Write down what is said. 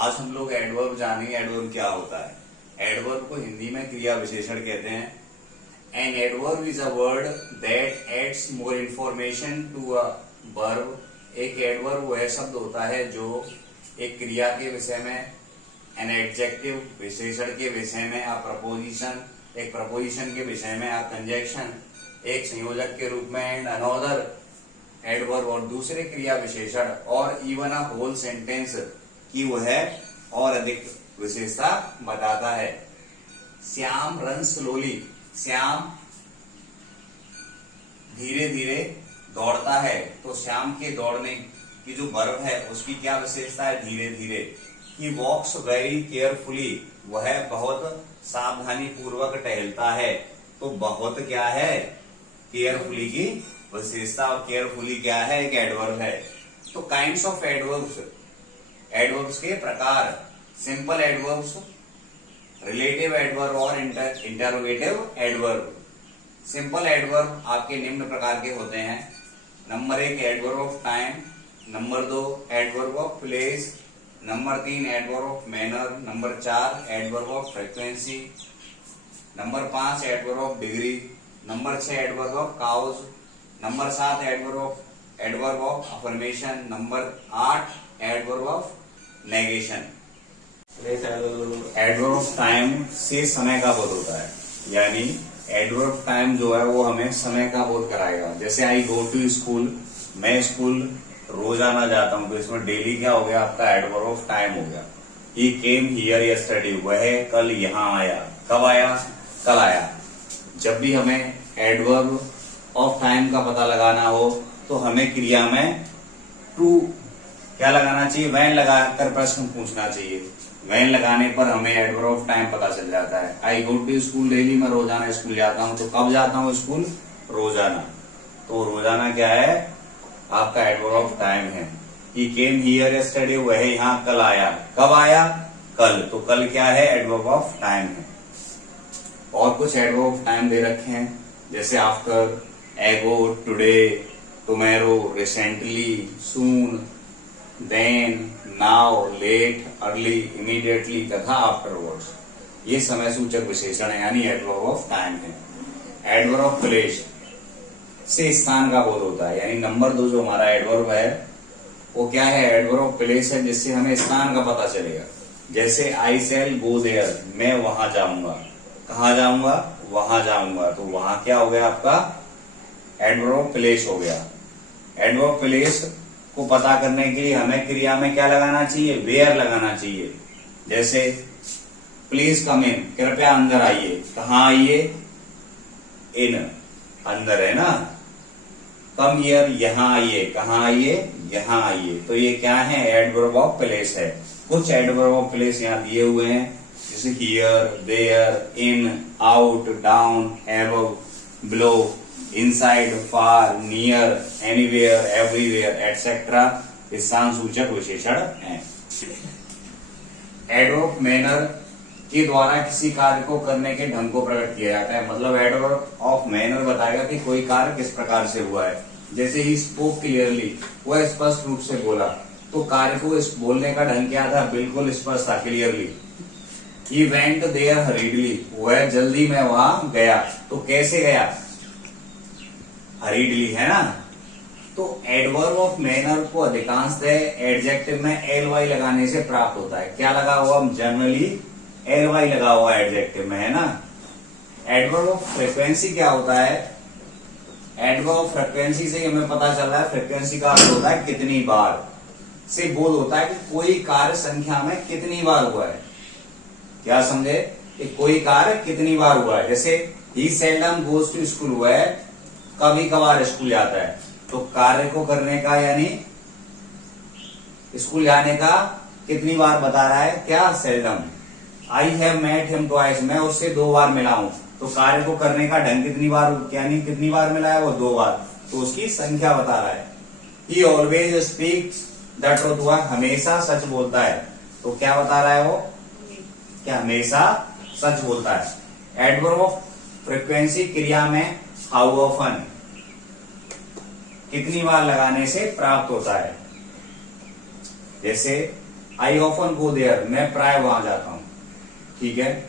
आज हम लोग एडवर्ब जानेंगे। एडवर्ब क्या होता है। एडवर्ब को हिंदी में क्रिया विशेषण कहते हैं। An adverb is a word that adds more information to a verb. एक एडवर्ब वह शब्द होता है जो एक क्रिया के विषय में, एन एडजेक्टिव विशेषण के विषय में, अ प्रपोजिशन एक प्रपोजिशन के विषय में, अ कंजक्शन एक संयोजक के रूप में, एंड अनदर एडवर्ब और दूसरे क्रिया विशेषण, और इवन अ होल सेंटेंस की वह और अधिक विशेषता बताता है। Shyam run slowly. श्याम धीरे धीरे दौड़ता है। तो श्याम के दौड़ने की जो वर्ब है उसकी क्या विशेषता है? धीरे धीरे। ही वॉक्स वेरी केयरफुली। वह बहुत सावधानी पूर्वक टहलता है। तो बहुत क्या है? केयरफुली की विशेषता। और केयरफुली क्या है? एक एडवर्ब है। तो काइंड्स ऑफ एडवर्ब्स, एडवर्ब्स के प्रकार, सिंपल एडवर्ब्स, रिलेटिव एडवर्ब और इंटरोगेटिव एडवर्ब। सिंपल एडवर्ब आपके निम्न प्रकार के होते हैं। Number 1 adverb of time, number 2 adverb of place, number 3 adverb of manner, number 4 adverb of frequency, number 5 adverb of degree, number 6 adverb of cows, number 7 adverb of affirmation, number 8 adverb of negation. Adverb of time से समय का बोध होता है, यानी adverb time जो है वो हमें समय का बोध कराएगा। जैसे आई गो टू स्कूल, मैं स्कूल रोजाना जाता हूं, तो इसमें डेली क्या हो गया? आपका एडवर्ब ऑफ टाइम हो गया। ही केम हियर यस्टरडे, वह कल यहाँ आया। कब आया? कल आया। जब भी हमें एडवर्ब ऑफ टाइम का पता लगाना हो तो हमें क्रिया में टू क्या लगाना चाहिए? वैन लगाकर प्रश्न पूछना चाहिए। वैन लगाने पर हमें एडवर्ब ऑफ टाइम पता चल जाता है। आई गो टू स्कूल डेली, मैं रोजाना स्कूल जाता हूं। तो कब जाता हूं स्कूल? रोजाना। तो रोजाना क्या है? आपका एडवर्ब ऑफ टाइम है। ही केम हियर यस्टरडे, वह यहाँ कल आया। कब आया? कल। तो कल क्या है? एडवर्ब ऑफ टाइम है। और कुछ एडवर्ब ऑफ टाइम दे रखे हैं, जैसे after, ago, today, tomorrow, recently, soon, then, now, late, early, immediately तथा आफ्टरवर्ड्स। ये समय सूचक विशेषण है, यानी एडवर्ब ऑफ टाइम है। एडवर्ब ऑफ प्लेस से स्थान का बोध होता है, यानी नंबर 2 जो हमारा एडवर्ब है वो क्या है? एडवर्ब ऑफ प्लेस है, जिससे हमें स्थान का पता चलेगा। जैसे आई शैल गो देयर, मैं वहां जाऊंगा। कहा जाऊंगा? वहां जाऊंगा। तो वहां क्या हो गया? आपका एडवर्ब ऑफ प्लेस हो गया। एडवर्ब ऑफ प्लेस को पता करने के लिए हमें क्रिया में क्या लगाना चाहिए? वेयर लगाना चाहिए। जैसे प्लीज कम इन, कृपया अंदर आइए। कहाँ आइए? इन, अंदर है ना। कम हियर, यहाँ आइए। कहाँ आइए? यहाँ आइए। तो ये क्या है? एडवर्ब ऑफ प्लेस है। कुछ एडवर्ब ऑफ प्लेस यहाँ दिए हुए हैं, जैसे here, there, in, out, down, above, below, inside, far, near, anywhere, everywhere etcetera स्थान सूचक विशेषण हैं। एडवर्ब ऑफ मैनर के द्वारा किसी कार्य को करने के ढंग को प्रकट किया जाता है। मतलब एडवर्ब ऑफ मैनर बताएगा कि कोई कार्य किस प्रकार से हुआ है। जैसे ही स्पोक क्लियरली, वह स्पष्ट रूप से बोला। तो कार्य को इस बोलने का ढंग क्या था? बिल्कुल स्पष्ट था, clearly. He went there hurriedly, वह जल्दी में वहां गया। तो कैसे गया? हरीडली, है ना। तो एडवर्ब ऑफ मैनर को अधिकांशतः एडजेक्टिव में एल-वाई लगाने से प्राप्त होता है। क्या लगा हुआ? जनरली एल-वाई लगा हुआ एडजेक्टिव में, है ना। एडवर्ब ऑफ फ्रीक्वेंसी क्या होता है? एडवर्ब ऑफ फ्रीक्वेंसी से हमें पता चल रहा है, फ्रीक्वेंसी का अर्थ होता है कितनी बार। से बोध होता है कि कोई कार्य संख्या में कितनी बार हुआ है। क्या समझे? कि कोई कार्य कितनी बार हुआ है। जैसे ही सेल्डम गोज टू स्कूल, वह कभी कभार स्कूल जाता है। तो कार्य को करने का, यानी स्कूल जाने का कितनी बार बता रहा है? क्या? Seldom. I have met him twice, मैं उससे 2 बार मिला हूं। तो कार्य को करने का ढंग कितनी बार, यानी कितनी बार मिला है? वो 2 बार। तो उसकी संख्या बता रहा है। ही ऑलवेज स्पीक्स द ट्रूथ, वह हमेशा सच बोलता है। तो क्या बता रहा है वो? क्या? हमेशा सच बोलता है। एडवर्ब ऑफ फ्रीक्वेंसी क्रिया में हाउ ऑफन, कितनी बार लगाने से प्राप्त होता है। जैसे आई ऑफन गो देयर, मैं प्राय वहां जाता हूं। ठीक है,